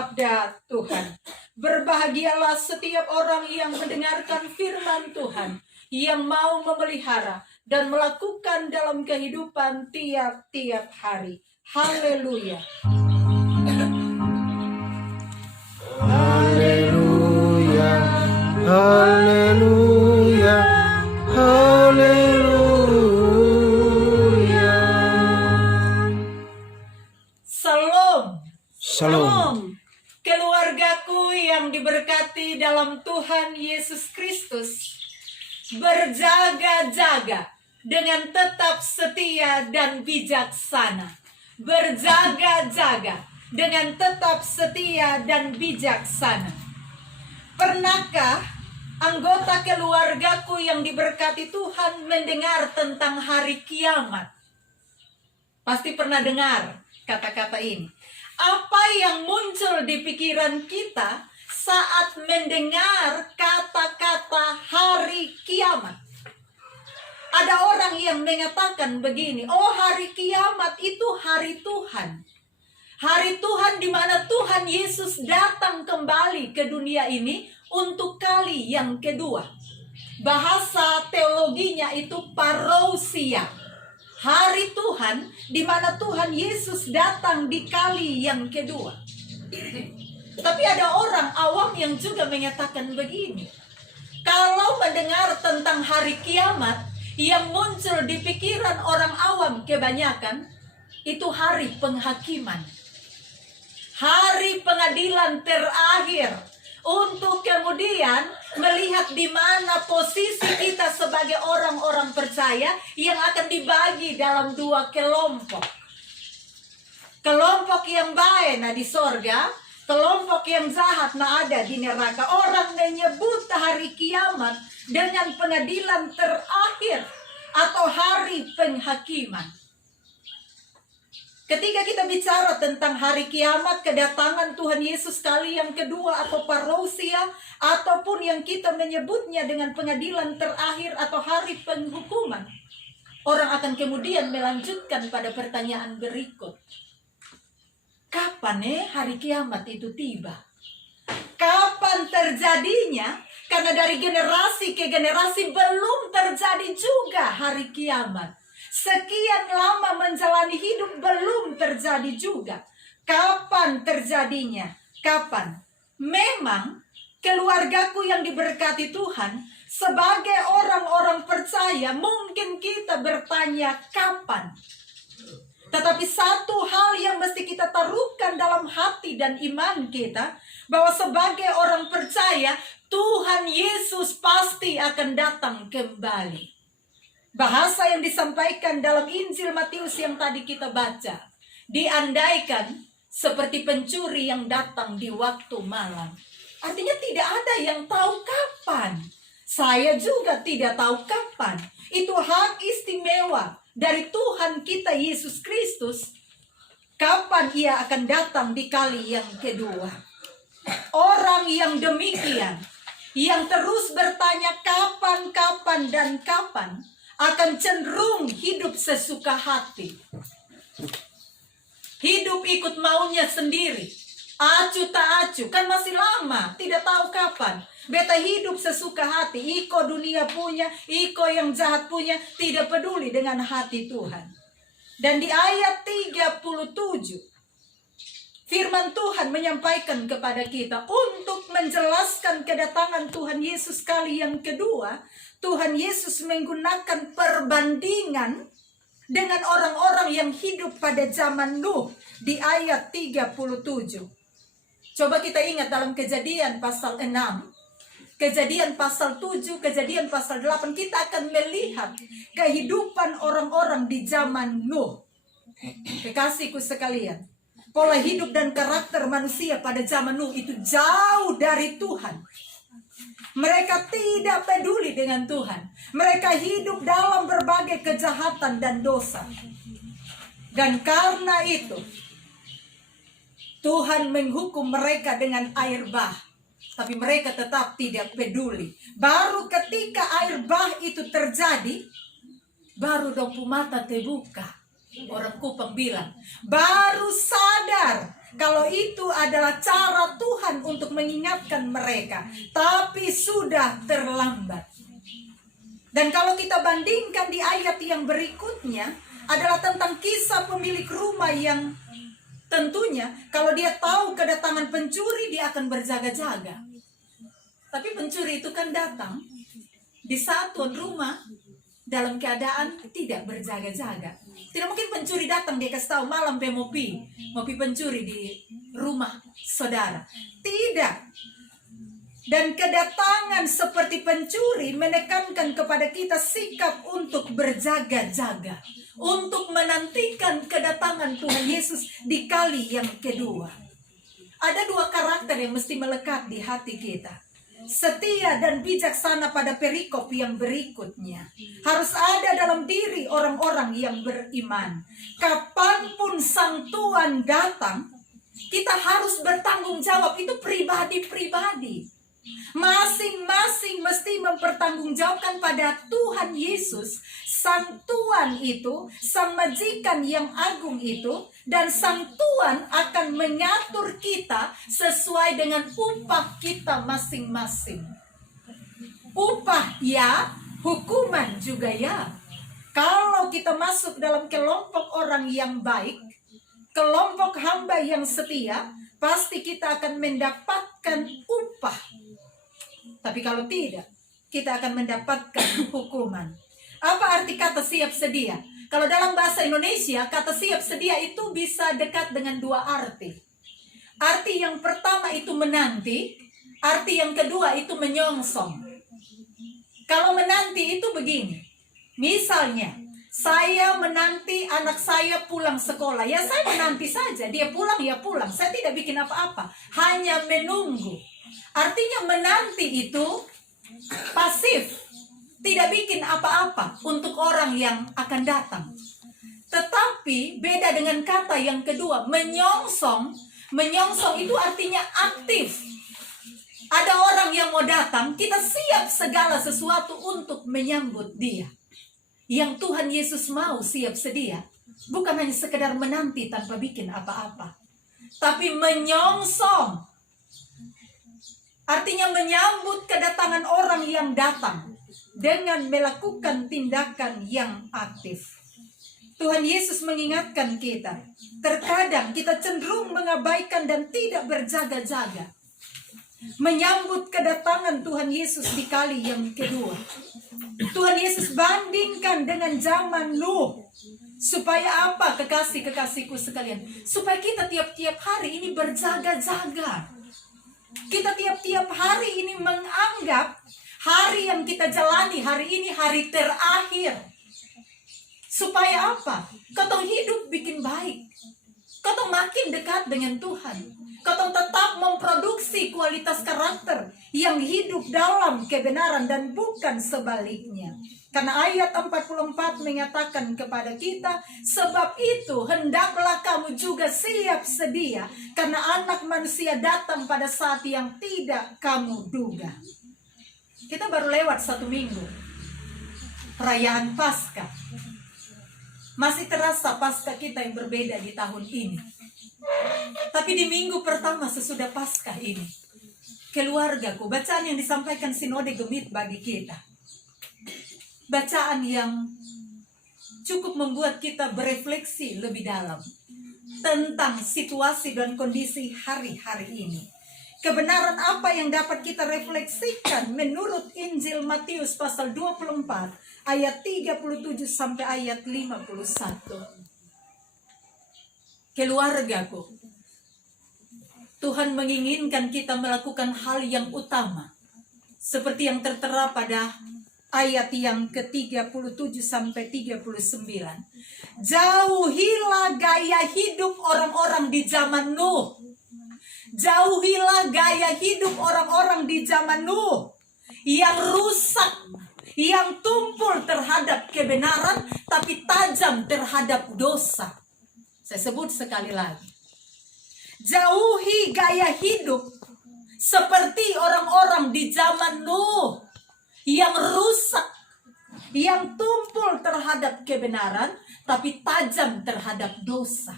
sabda Tuhan. Berbahagialah setiap orang yang mendengarkan firman Tuhan, yang mau memelihara dan melakukan dalam kehidupan tiap-tiap hari. Haleluya. Haleluya, haleluya, haleluya. Salam. Shalom. Keluargaku yang diberkati dalam Tuhan Yesus Kristus, berjaga-jaga dengan tetap setia dan bijaksana. Berjaga-jaga dengan tetap setia dan bijaksana. Pernahkah anggota keluargaku yang diberkati Tuhan mendengar tentang hari kiamat? Pasti pernah dengar kata-kata ini. Apa yang muncul di pikiran kita saat mendengar kata-kata hari kiamat? Ada orang yang mengatakan begini, oh hari kiamat itu hari Tuhan. Hari Tuhan di mana Tuhan Yesus datang kembali ke dunia ini untuk kali yang kedua. Bahasa teologinya itu parousia. Hari Tuhan di mana Tuhan Yesus datang di kali yang kedua. Tapi ada orang awam yang juga mengatakan begini. Kalau mendengar tentang hari kiamat, yang muncul di pikiran orang awam kebanyakan, itu hari penghakiman. Hari pengadilan terakhir. Untuk kemudian melihat di mana posisi kita sebagai orang-orang percaya yang akan dibagi dalam dua kelompok. Kelompok yang baik di sorga, kelompok yang jahat ada di neraka. Orang menyebut hari kiamat dengan pengadilan terakhir atau hari penghakiman. Ketika kita bicara tentang hari kiamat, kedatangan Tuhan Yesus kali yang kedua atau parousia, ataupun yang kita menyebutnya dengan pengadilan terakhir atau hari penghukuman, orang akan kemudian melanjutkan pada pertanyaan berikut. Kapan hari kiamat itu tiba? Kapan terjadinya? Karena dari generasi ke generasi belum terjadi juga hari kiamat. Sekian lama menjalani hidup belum terjadi juga. Kapan terjadinya? Kapan? Memang keluargaku yang diberkati Tuhan, sebagai orang-orang percaya, mungkin kita bertanya kapan. Tetapi satu hal yang mesti kita taruhkan dalam hati dan iman kita, bahwa sebagai orang percaya, Tuhan Yesus pasti akan datang kembali. Bahasa yang disampaikan dalam Injil Matius yang tadi kita baca, diandaikan seperti pencuri yang datang di waktu malam. Artinya tidak ada yang tahu kapan. Saya juga tidak tahu kapan. Itu hak istimewa dari Tuhan kita Yesus Kristus. Kapan ia akan datang di kali yang kedua. Orang yang demikian, yang terus bertanya kapan, kapan, dan kapan, akan cenderung hidup sesuka hati. Hidup ikut maunya sendiri. Acu tak acu, kan masih lama, tidak tahu kapan. Beta hidup sesuka hati, iko dunia punya, iko yang jahat punya, tidak peduli dengan hati Tuhan. Dan di ayat 37, firman Tuhan menyampaikan kepada kita untuk menjelaskan kedatangan Tuhan Yesus kali yang kedua. Tuhan Yesus menggunakan perbandingan dengan orang-orang yang hidup pada zaman Nuh di ayat 37. Coba kita ingat dalam Kejadian pasal 6, Kejadian pasal 7, Kejadian pasal 8, kita akan melihat kehidupan orang-orang di zaman Nuh. Kekasihku sekalian, pola hidup dan karakter manusia pada zaman Nuh itu jauh dari Tuhan. Mereka tidak peduli dengan Tuhan. Mereka hidup dalam berbagai kejahatan dan dosa. Dan karena itu, Tuhan menghukum mereka dengan air bah. Tapi mereka tetap tidak peduli. Baru ketika air bah itu terjadi, baru dompu mata terbuka. Orang Kupang bilang, baru sadar kalau itu adalah cara Tuhan untuk mengingatkan mereka, tapi sudah terlambat. Dan kalau kita bandingkan di ayat yang berikutnya adalah tentang kisah pemilik rumah yang tentunya kalau dia tahu kedatangan pencuri, dia akan berjaga-jaga. Tapi pencuri itu kan datang di saat tuan rumah dalam keadaan tidak berjaga-jaga. Tidak mungkin pencuri datang dia kasih tahu malam mau pi pencuri di rumah saudara. Tidak. Dan kedatangan seperti pencuri menekankan kepada kita sikap untuk berjaga-jaga, untuk menantikan kedatangan Tuhan Yesus di kali yang kedua. Ada dua karakter yang mesti melekat di hati kita. Setia dan bijaksana pada perikop yang berikutnya harus ada dalam diri orang-orang yang beriman. Kapanpun sang Tuhan datang, kita harus bertanggung jawab. Itu pribadi-pribadi. Masing-masing mesti mempertanggungjawabkan pada Tuhan Yesus, sang Tuhan itu, sang majikan yang agung itu, dan sang Tuhan akan mengatur kita sesuai dengan upah kita masing-masing. Upah ya, hukuman juga ya. Kalau kita masuk dalam kelompok orang yang baik, kelompok hamba yang setia, pasti kita akan mendapatkan upah. Tapi kalau tidak, kita akan mendapatkan hukuman. Apa arti kata siap sedia? Kalau dalam bahasa Indonesia, kata siap sedia itu bisa dekat dengan dua arti. Arti yang pertama itu menanti, arti yang kedua itu menyongsong. Kalau menanti itu begini. Misalnya, saya menanti anak saya pulang sekolah. Ya saya menanti saja, dia pulang ya pulang. Saya tidak bikin apa-apa, hanya menunggu. Artinya menanti itu pasif, tidak bikin apa-apa untuk orang yang akan datang. Tetapi beda dengan kata yang kedua, menyongsong. Menyongsong itu artinya aktif. Ada orang yang mau datang, kita siap segala sesuatu untuk menyambut dia. Yang Tuhan Yesus mau siap sedia, bukan hanya sekedar menanti tanpa bikin apa-apa, tapi menyongsong. Artinya menyambut kedatangan orang yang datang dengan melakukan tindakan yang aktif. Tuhan Yesus mengingatkan kita, terkadang kita cenderung mengabaikan dan tidak berjaga-jaga menyambut kedatangan Tuhan Yesus di kali yang kedua. Tuhan Yesus bandingkan dengan zaman Nuh. Supaya apa, kekasih-kekasihku sekalian? Supaya kita tiap-tiap hari ini berjaga-jaga. Kita tiap-tiap hari ini menganggap hari yang kita jalani hari ini hari terakhir. Supaya apa? Kau hidup bikin baik. Kau makin dekat dengan Tuhan. Kau tetap memproduksi kualitas karakter yang hidup dalam kebenaran dan bukan sebaliknya. Karena ayat 44 mengatakan kepada kita, sebab itu hendaklah kamu juga siap sedia, karena anak manusia datang pada saat yang tidak kamu duga. Kita baru lewat 1 minggu, perayaan Paskah. Masih terasa Paskah kita yang berbeda di tahun ini. Tapi di minggu pertama sesudah Paskah ini, keluargaku, bacaan yang disampaikan Sinode Gemit bagi kita, bacaan yang cukup membuat kita berefleksi lebih dalam tentang situasi dan kondisi hari-hari ini. Kebenaran apa yang dapat kita refleksikan menurut Injil Matius pasal 24 ayat 37 sampai ayat 51. Keluargaku, Tuhan menginginkan kita melakukan hal yang utama seperti yang tertera pada ayat yang ke-37 sampai 39. Jauhilah gaya hidup orang-orang di zaman Nuh. Jauhilah gaya hidup orang-orang di zaman Nuh yang rusak, yang tumpul terhadap kebenaran tapi tajam terhadap dosa. Saya sebut sekali lagi. Jauhi gaya hidup seperti orang-orang di zaman Nuh yang rusak, yang tumpul terhadap kebenaran tapi tajam terhadap dosa.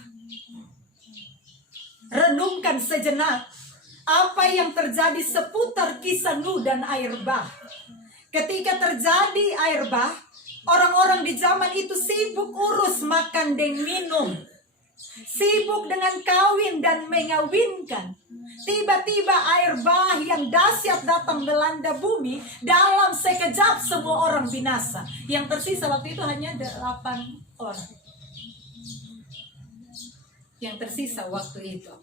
renungkan sejenak apa yang terjadi seputar kisah Nuh dan air bah. Ketika terjadi air bah, orang-orang di zaman itu sibuk urus makan dan minum, sibuk dengan kawin dan mengawinkan. Tiba-tiba air bah yang dahsyat datang melanda bumi. Dalam sekejap semua orang binasa. Yang tersisa waktu itu hanya 8 orang. Yang tersisa waktu itu.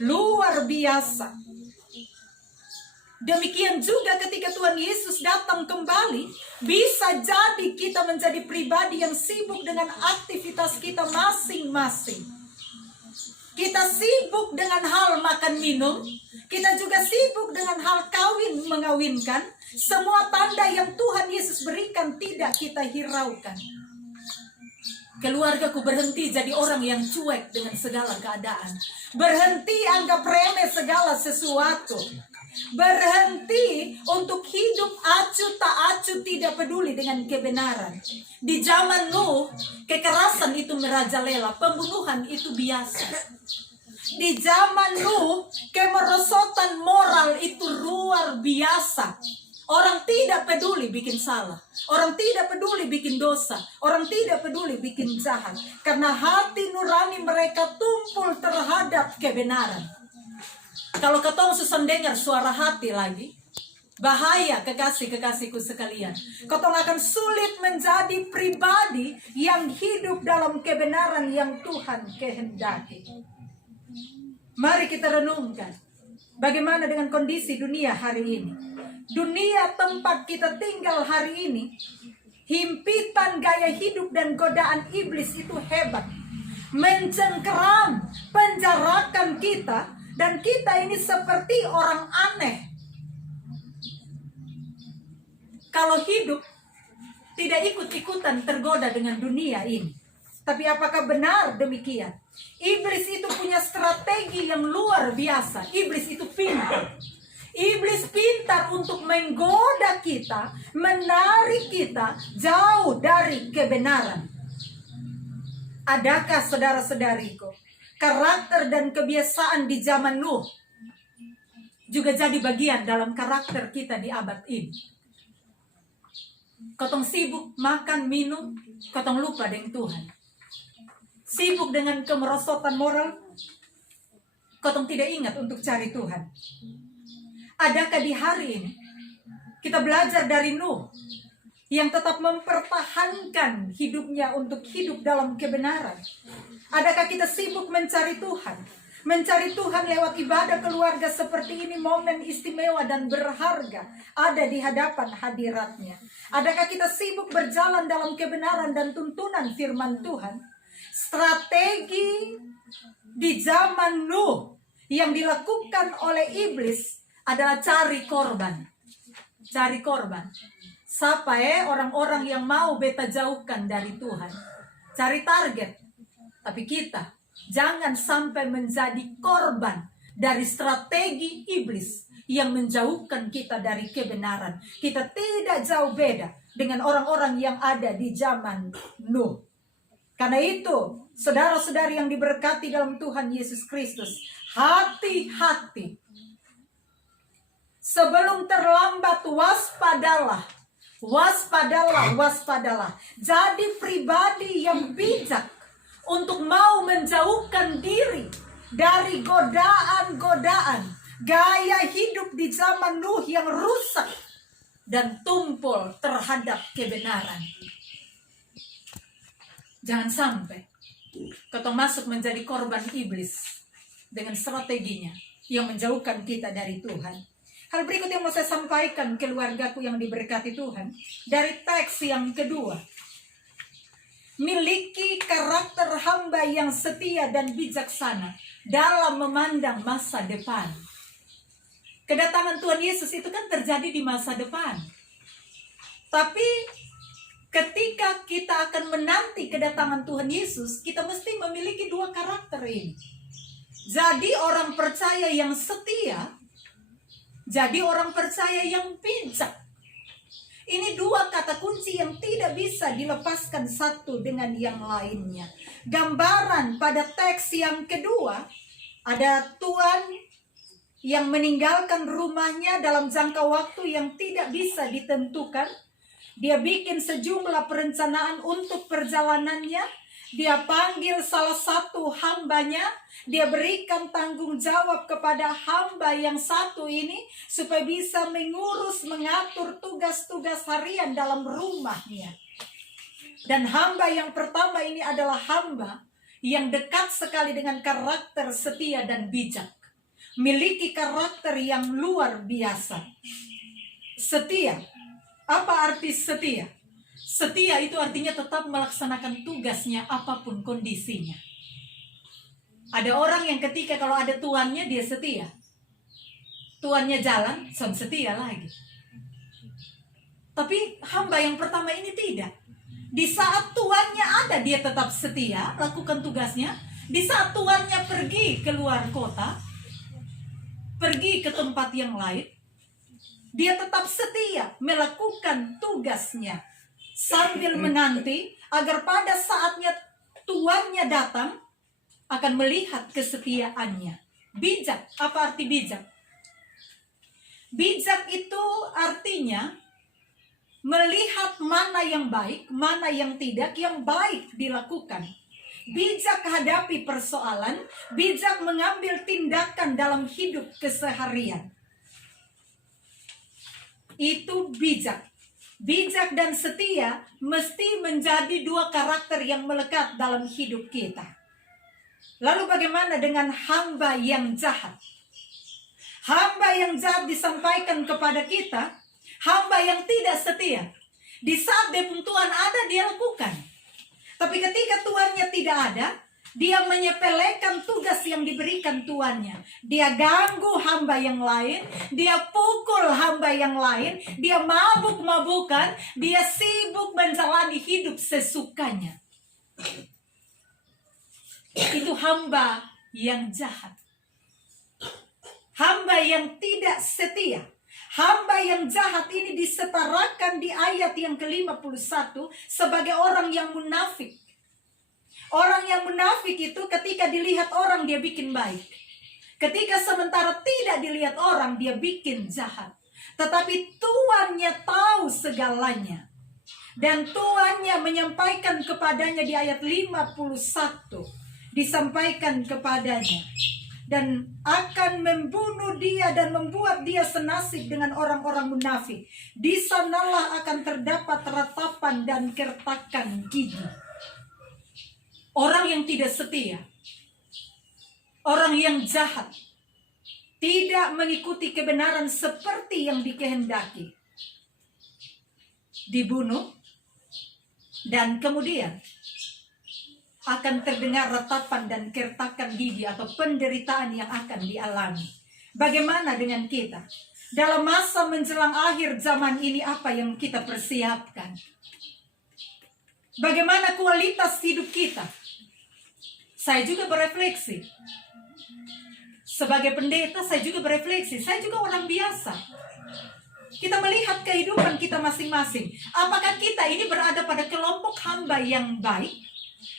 Luar biasa. Demikian juga ketika Tuhan Yesus datang kembali, bisa jadi kita menjadi pribadi yang sibuk dengan aktivitas kita masing-masing. Kita sibuk dengan hal makan minum, kita juga sibuk dengan hal kawin mengawinkan. Semua tanda yang Tuhan Yesus berikan tidak kita hiraukan. Keluargaku berhenti jadi orang yang cuek dengan segala keadaan. Berhenti anggap remeh segala sesuatu. Berhenti untuk hidup acuh tak acuh, tidak peduli dengan kebenaran. Di zaman Nuh, kekerasan itu merajalela, pembunuhan itu biasa. Di zaman Nuh, kemerosotan moral itu luar biasa. Orang tidak peduli bikin salah, orang tidak peduli bikin dosa, orang tidak peduli bikin jahat, karena hati nurani mereka tumpul terhadap kebenaran. Kalau ketong susah dengar suara hati lagi, bahaya kekasih-kekasihku sekalian. Ketong akan sulit menjadi pribadi yang hidup dalam kebenaran yang Tuhan kehendaki. Mari kita renungkan, bagaimana dengan kondisi dunia hari ini. Dunia tempat kita tinggal hari ini, himpitan gaya hidup dan godaan iblis itu hebat. Mencengkeram, penjarakan kita, dan kita ini seperti orang aneh. Kalau hidup tidak ikut-ikutan tergoda dengan dunia ini. Tapi apakah benar demikian? Iblis itu punya strategi yang luar biasa. Iblis itu pintar. Iblis pintar untuk menggoda kita, menarik kita jauh dari kebenaran. Adakah saudara-saudariku, karakter dan kebiasaan di zaman Nuh juga jadi bagian dalam karakter kita di abad ini? Kotong sibuk makan, minum, kotong lupa dengan Tuhan. Sibuk dengan kemerosotan moral, kotong tidak ingat untuk cari Tuhan. Adakah di hari ini kita belajar dari Nuh yang tetap mempertahankan hidupnya untuk hidup dalam kebenaran? Adakah kita sibuk mencari Tuhan? Mencari Tuhan lewat ibadah keluarga seperti ini, momen istimewa dan berharga ada di hadapan hadiratnya. Adakah kita sibuk berjalan dalam kebenaran dan tuntunan firman Tuhan? Strategi di zaman Nuh yang dilakukan oleh iblis adalah cari korban. Cari korban. Siapa orang-orang yang mau beta jauhkan dari Tuhan. Cari target. Tapi kita jangan sampai menjadi korban dari strategi iblis yang menjauhkan kita dari kebenaran. Kita tidak jauh beda dengan orang-orang yang ada di zaman Nuh. Karena itu, saudara-saudari yang diberkati dalam Tuhan Yesus Kristus, hati-hati. Sebelum terlambat, waspadalah. Waspadalah, waspadalah. Jadi pribadi yang bijak untuk mau menjauhkan diri dari godaan-godaan gaya hidup di zaman Nuh yang rusak dan tumpul terhadap kebenaran. Jangan sampai kita masuk menjadi korban iblis dengan strateginya yang menjauhkan kita dari Tuhan. Hal berikut yang mau saya sampaikan keluargaku yang diberkati Tuhan dari teks yang kedua. Miliki karakter hamba yang setia dan bijaksana dalam memandang masa depan. Kedatangan Tuhan Yesus itu kan terjadi di masa depan. Tapi ketika kita akan menanti kedatangan Tuhan Yesus, kita mesti memiliki dua karakter ini. Jadi orang percaya yang setia, jadi orang percaya yang bijak. Ini dua kata kunci yang tidak bisa dilepaskan satu dengan yang lainnya. Gambaran pada teks yang kedua, Ada tuan yang meninggalkan rumahnya dalam jangka waktu yang tidak bisa ditentukan. Dia bikin sejumlah perencanaan untuk perjalanannya. Dia panggil salah satu hambanya. Dia berikan tanggung jawab kepada hamba yang satu ini supaya bisa mengurus, mengatur tugas-tugas harian dalam rumahnya. Dan hamba yang pertama ini adalah hamba yang dekat sekali dengan karakter setia dan bijak. Miliki karakter yang luar biasa. Setia. Apa arti setia? Setia itu artinya tetap melaksanakan tugasnya apapun kondisinya. Ada orang yang ketika kalau ada tuannya dia setia. Tuannya jalan, son setia lagi. Tapi hamba yang pertama ini tidak. Di saat tuannya ada dia tetap setia, lakukan tugasnya. Di saat tuannya pergi keluar kota, pergi ke tempat yang lain, dia tetap setia melakukan tugasnya. Sambil menanti agar pada saatnya tuannya datang, akan melihat kesetiaannya. Bijak, apa arti bijak? Bijak itu artinya melihat mana yang baik, mana yang tidak, yang baik dilakukan. Bijak hadapi persoalan, bijak mengambil tindakan dalam hidup keseharian. Itu bijak. Bijak dan setia mesti menjadi dua karakter yang melekat dalam hidup kita. Lalu bagaimana dengan hamba yang jahat? Hamba yang jahat disampaikan kepada kita, hamba yang tidak setia. Di saat Tuhan ada, dia lakukan. Tapi ketika tuannya tidak ada, dia menyepelekan tugas yang diberikan tuannya. Dia ganggu hamba yang lain, dia pukul hamba yang lain, dia mabuk-mabukan, dia sibuk menjalani hidup sesukanya. Itu hamba yang jahat. Hamba yang tidak setia. Hamba yang jahat ini disetarakan di ayat yang ke-51 sebagai orang yang munafik. Orang yang munafik itu ketika dilihat orang dia bikin baik. Ketika sementara tidak dilihat orang dia bikin jahat. Tetapi tuannya tahu segalanya. Dan tuannya menyampaikan kepadanya di ayat 51. Disampaikan kepadanya. Dan akan membunuh dia dan membuat dia senasib dengan orang-orang munafik. Di sanalah akan terdapat ratapan dan kertakan gigi. Orang yang tidak setia, orang yang jahat, tidak mengikuti kebenaran seperti yang dikehendaki, dibunuh, dan kemudian akan terdengar ratapan dan kertakan gigi atau penderitaan yang akan dialami. Bagaimana dengan kita? Dalam masa menjelang akhir zaman ini apa yang kita persiapkan? Bagaimana kualitas hidup kita? Saya juga berefleksi. Sebagai pendeta saya juga berefleksi. Saya juga orang biasa. Kita melihat kehidupan kita masing-masing. Apakah kita ini berada pada kelompok hamba yang baik,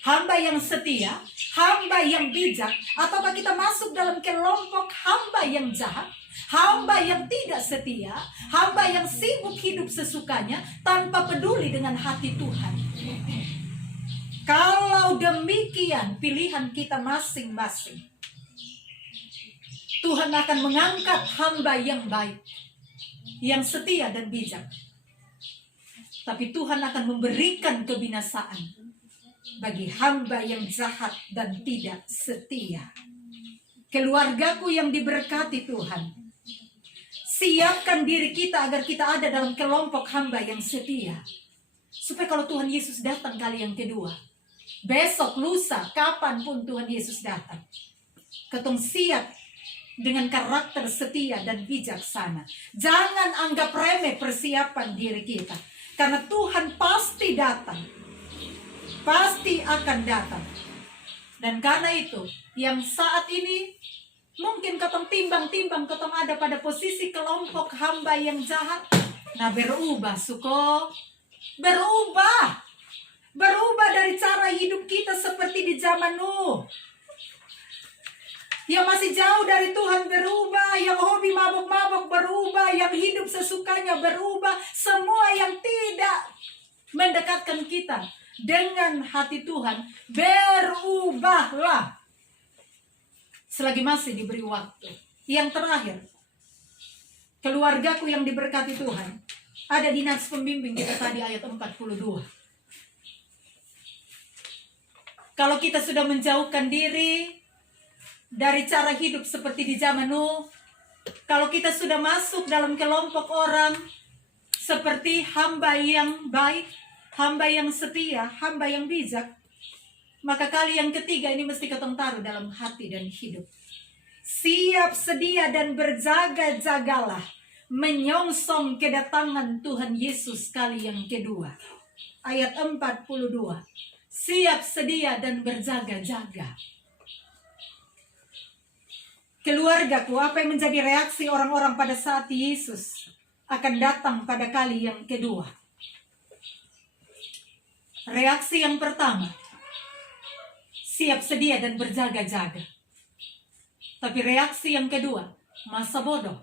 hamba yang setia, hamba yang bijak, ataukah kita masuk dalam kelompok hamba yang jahat, hamba yang tidak setia, hamba yang sibuk hidup sesukanya tanpa peduli dengan hati Tuhan? Kalau demikian pilihan kita masing-masing, Tuhan akan mengangkat hamba yang baik, yang setia dan bijak. Tapi Tuhan akan memberikan kebinasaan bagi hamba yang jahat dan tidak setia. Keluargaku yang diberkati Tuhan, siapkan diri kita agar kita ada dalam kelompok hamba yang setia. Supaya kalau Tuhan Yesus datang kali yang kedua, besok, lusa, kapanpun Tuhan Yesus datang, ketong siap dengan karakter setia dan bijaksana. Jangan anggap remeh persiapan diri kita. Karena Tuhan pasti datang. Pasti akan datang. Dan karena itu, yang saat ini mungkin ketong timbang-timbang, ketong ada pada posisi kelompok hamba yang jahat. Nah, berubah, suko. Berubah. Berubah dari cara hidup kita seperti di zaman Nuh. Yang masih jauh dari Tuhan berubah, yang hobi mabok-mabok berubah, yang hidup sesukanya berubah. Semua yang tidak mendekatkan kita dengan hati Tuhan, berubahlah selagi masih diberi waktu. Yang terakhir, keluargaku yang diberkati Tuhan, ada di nats pembimbing kita tadi ayat 42. Kalau kita sudah menjauhkan diri dari cara hidup seperti di zaman Nuh, kalau kita sudah masuk dalam kelompok orang seperti hamba yang baik, hamba yang setia, hamba yang bijak, maka kali yang ketiga ini mesti ketong taruh dalam hati dan hidup. Siap, sedia, dan berjaga-jagalah menyongsong kedatangan Tuhan Yesus kali yang kedua. Ayat 42. Siap, sedia, dan berjaga-jaga. Keluargaku, apa yang menjadi reaksi orang-orang pada saat Yesus akan datang pada kali yang kedua? Reaksi yang pertama, siap, sedia, dan berjaga-jaga. Tapi reaksi yang kedua, masa bodoh,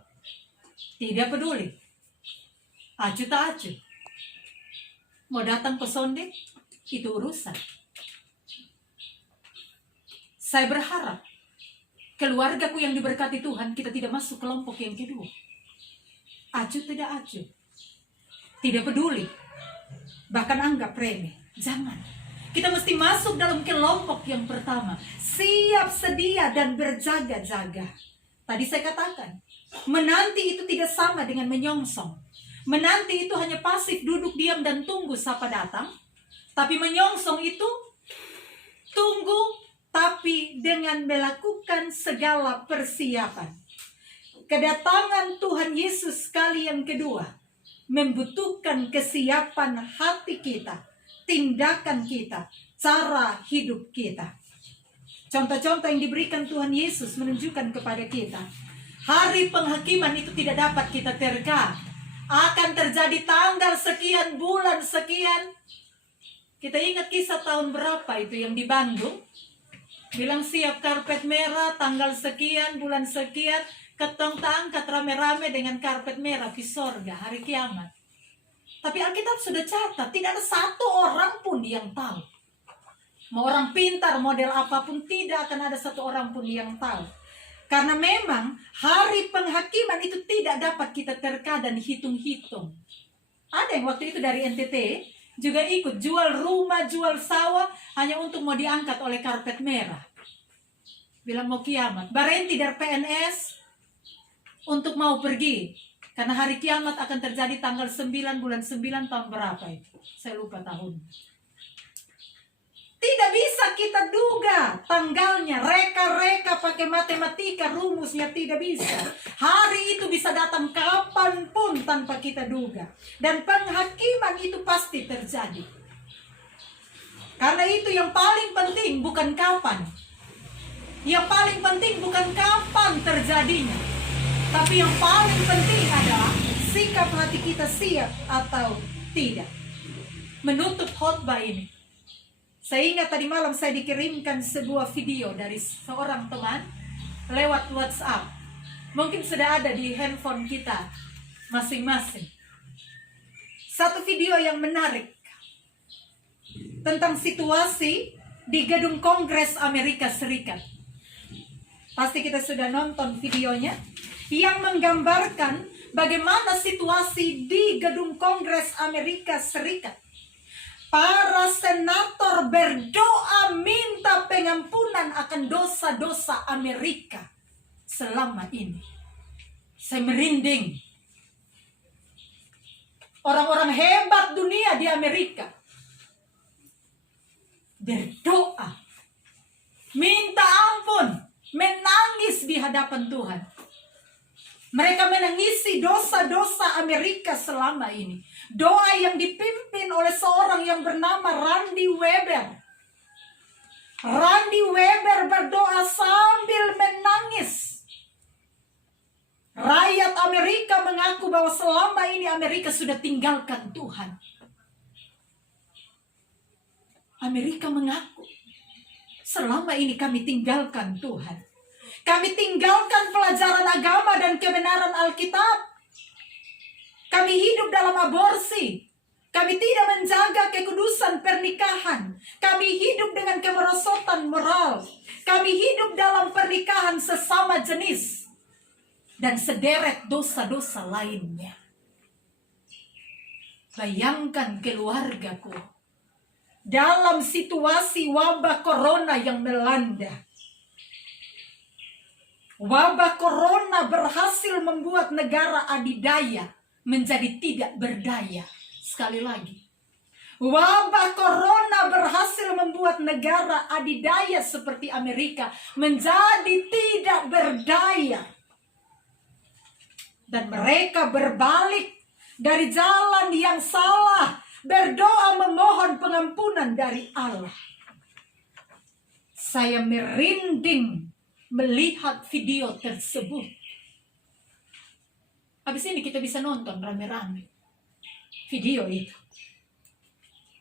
tidak peduli, acu tak acu. Mau datang ke sonde, itu urusan. Saya berharap keluargaku yang diberkati Tuhan, kita tidak masuk kelompok yang kedua. Acu tidak acu, tidak peduli, bahkan anggap remeh. Jangan. Kita mesti masuk dalam kelompok yang pertama. Siap, sedia, dan berjaga-jaga. Tadi saya katakan, menanti itu tidak sama dengan menyongsong. Menanti itu hanya pasif, duduk diam dan tunggu siapa datang. Tapi menyongsong itu tunggu, tapi dengan melakukan segala persiapan. Kedatangan Tuhan Yesus kali yang kedua membutuhkan kesiapan hati kita, tindakan kita, cara hidup kita. Contoh-contoh yang diberikan Tuhan Yesus menunjukkan kepada kita, hari penghakiman itu tidak dapat kita terka. Akan terjadi tanggal sekian, bulan sekian. Kita ingat kisah tahun berapa itu yang di Bandung? Bilang siap karpet merah, tanggal sekian, bulan sekian. Ketong angkat rame-rame dengan karpet merah di sorga, hari kiamat. Tapi Alkitab sudah catat, tidak ada satu orang pun yang tahu. Mau orang pintar, model apapun, tidak akan ada satu orang pun yang tahu. Karena memang hari penghakiman itu tidak dapat kita terka dan hitung-hitung. Ada yang waktu itu dari NTT juga ikut jual rumah, jual sawah hanya untuk mau diangkat oleh karpet merah. Bilang mau kiamat. Berhenti dari PNS untuk mau pergi. Karena hari kiamat akan terjadi tanggal 9 bulan 9 tahun berapa itu? Saya lupa tahun. Tidak bisa kita duga tanggalnya. Reka-reka pakai matematika, rumusnya tidak bisa. Hari itu bisa datang kapanpun tanpa kita duga. Dan penghakiman itu pasti terjadi. Karena itu yang paling penting bukan kapan. Yang paling penting bukan kapan terjadinya. Tapi yang paling penting adalah sikap hati kita siap atau tidak. Menutup khotbah ini, saya ingat tadi malam saya dikirimkan sebuah video dari seorang teman lewat WhatsApp. Mungkin sudah ada di handphone kita masing-masing. Satu video yang menarik tentang situasi di gedung Kongres Amerika Serikat. Pasti kita sudah nonton videonya, yang menggambarkan bagaimana situasi di gedung Kongres Amerika Serikat. Para senator berdoa minta pengampunan akan dosa-dosa Amerika selama ini. Saya merinding. Orang-orang hebat dunia di Amerika berdoa, minta ampun, menangis di hadapan Tuhan. Mereka menangisi dosa-dosa Amerika selama ini. Doa yang dipimpin oleh seorang yang bernama Randy Weber. Randy Weber berdoa sambil menangis. Rakyat Amerika mengaku bahwa selama ini Amerika sudah tinggalkan Tuhan. Amerika mengaku, selama ini kami tinggalkan Tuhan. Kami tinggalkan pelajaran agama dan kebenaran Alkitab. Kami hidup dalam aborsi. Kami tidak menjaga kekudusan pernikahan. Kami hidup dengan kemerosotan moral. Kami hidup dalam pernikahan sesama jenis. Dan sederet dosa-dosa lainnya. Bayangkan keluargaku. Dalam situasi wabah corona yang melanda. Wabah corona berhasil membuat negara adidaya menjadi tidak berdaya. Sekali lagi. Wabah corona berhasil membuat negara adidaya seperti Amerika menjadi tidak berdaya. Dan mereka berbalik dari jalan yang salah, berdoa memohon pengampunan dari Allah. Saya merinding melihat video tersebut. Habis ini kita bisa nonton rame-rame video itu.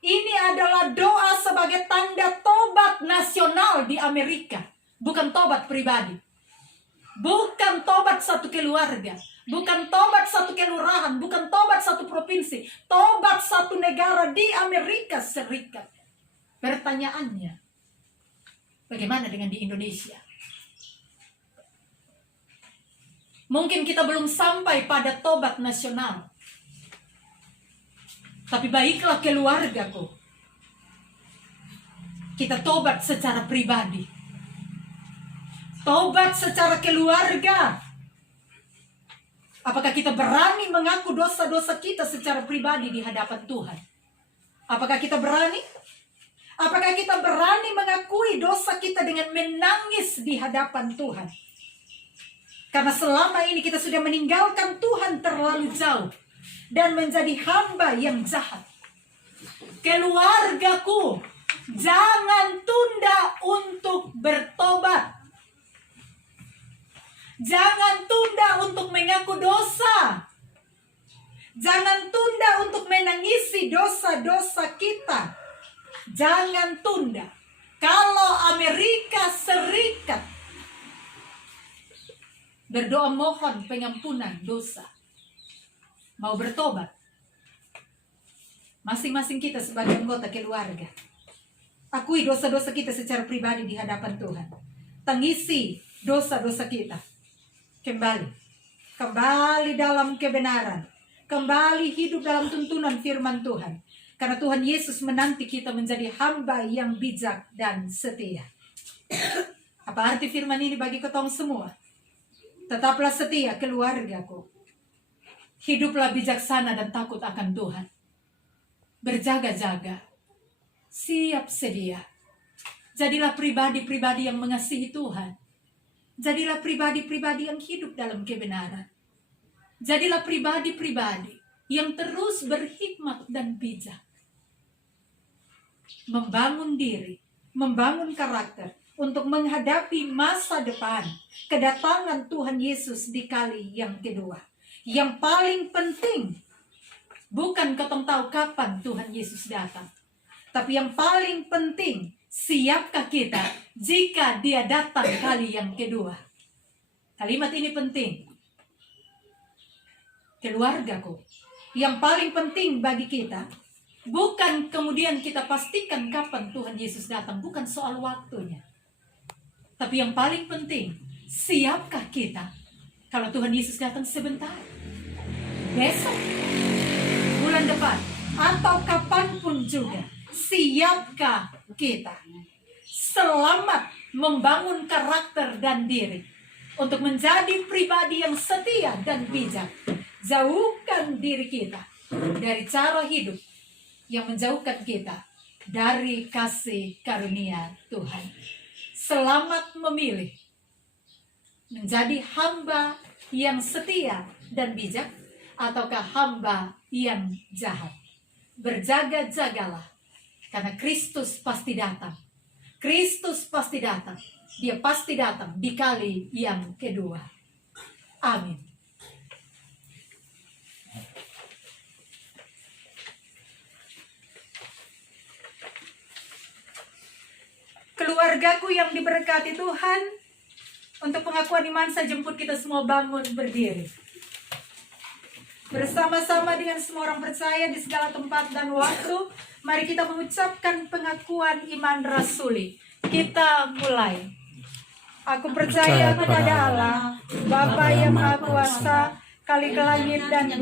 Ini adalah doa sebagai tanda tobat nasional di Amerika. Bukan tobat pribadi. Bukan tobat satu keluarga. Bukan tobat satu kelurahan. Bukan tobat satu provinsi. Tobat satu negara di Amerika Serikat. Pertanyaannya, bagaimana dengan di Indonesia? Mungkin kita belum sampai pada tobat nasional. Tapi baiklah keluargaku. Kita tobat secara pribadi. Tobat secara keluarga. Apakah kita berani mengaku dosa-dosa kita secara pribadi di hadapan Tuhan? Apakah kita berani? Apakah kita berani mengakui dosa kita dengan menangis di hadapan Tuhan? Karena selama ini kita sudah meninggalkan Tuhan terlalu jauh. Dan menjadi hamba yang jahat. Keluargaku, jangan tunda untuk bertobat. Jangan tunda untuk mengaku dosa. Jangan tunda untuk menangisi dosa-dosa kita. Jangan tunda. Kalau Amerika Serikat berdoa mohon pengampunan dosa, mau bertobat, masing-masing kita sebagai anggota keluarga, akui dosa-dosa kita secara pribadi di hadapan Tuhan. Tangisi dosa-dosa kita. Kembali dalam kebenaran. Kembali hidup dalam tuntunan firman Tuhan. Karena Tuhan Yesus menanti kita menjadi hamba yang bijak dan setia. Apa arti firman ini bagi ketong semua? Tetaplah setia keluargaku. Hiduplah bijaksana dan takut akan Tuhan. Berjaga-jaga. Siap sedia. Jadilah pribadi-pribadi yang mengasihi Tuhan. Jadilah pribadi-pribadi yang hidup dalam kebenaran. Jadilah pribadi-pribadi yang terus berhikmat dan bijak. Membangun diri, membangun karakter untuk menghadapi masa depan kedatangan Tuhan Yesus di kali yang kedua. Yang paling penting, bukan ketong tahu kapan Tuhan Yesus datang. Tapi yang paling penting, siapkah kita jika dia datang kali yang kedua? Kalimat ini penting. Keluargaku, yang paling penting bagi kita, bukan kemudian kita pastikan kapan Tuhan Yesus datang. Bukan soal waktunya. Tapi yang paling penting, siapkah kita kalau Tuhan Yesus datang sebentar? Besok, bulan depan, atau kapanpun juga, siapkah kita selamat membangun karakter dan diri untuk menjadi pribadi yang setia dan bijak? Jauhkan diri kita dari cara hidup yang menjauhkan kita dari kasih karunia Tuhan. Selamat memilih menjadi hamba yang setia dan bijak, ataukah hamba yang jahat. Berjaga-jagalah, karena Kristus pasti datang. Kristus pasti datang. Dia pasti datang di kali yang kedua. Amin. Keluargaku yang diberkati Tuhan, Untuk pengakuan iman, saya jemput kita semua bangun berdiri. Bersama-sama dengan semua orang percaya di segala tempat dan waktu, mari kita mengucapkan pengakuan iman rasuli. Kita mulai. Aku percaya kepada Allah, Bapa yang Maha Kuasa, Kali ke langit dan bumi.